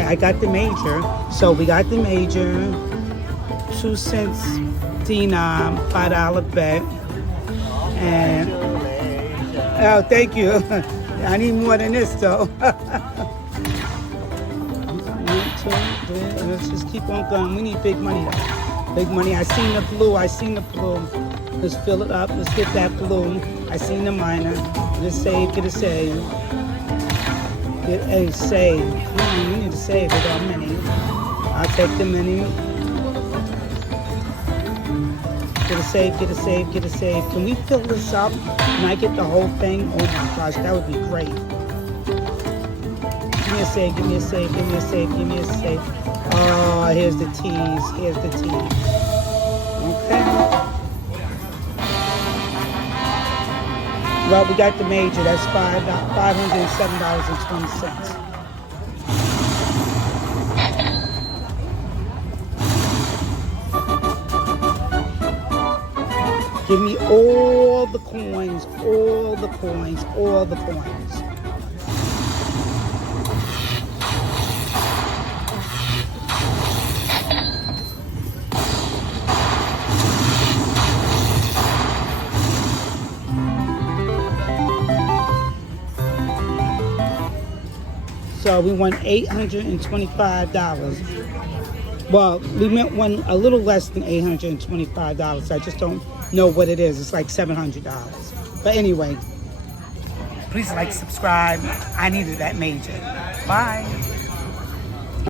right, I got the major. So we got the major, 2 cents denom, $5 bet. And, oh, thank you. I need more than this, though. 1, 2, 3, let's just keep on going. We need big money, though. Big money. I seen the blue. Let's fill it up. Let's get that blue. I seen the minor. Get a save. Get a save. Get a save. Come on, we need a save with our mini. I'll take the mini. Get a save, get a save, get a save. Can we fill this up? Can I get the whole thing? Oh my gosh, that would be great. Give me a save, give me a save, give me a save, give me a save. Oh, here's the tease. Here's the tease. Okay. Well, we got the major. That's $507.20. Give me all the coins, all the coins, all the coins. So we won $825. Well, we won a little less than $825. I just don't know what it is. It's like $700. But anyway, please like, subscribe. I needed that major. Bye.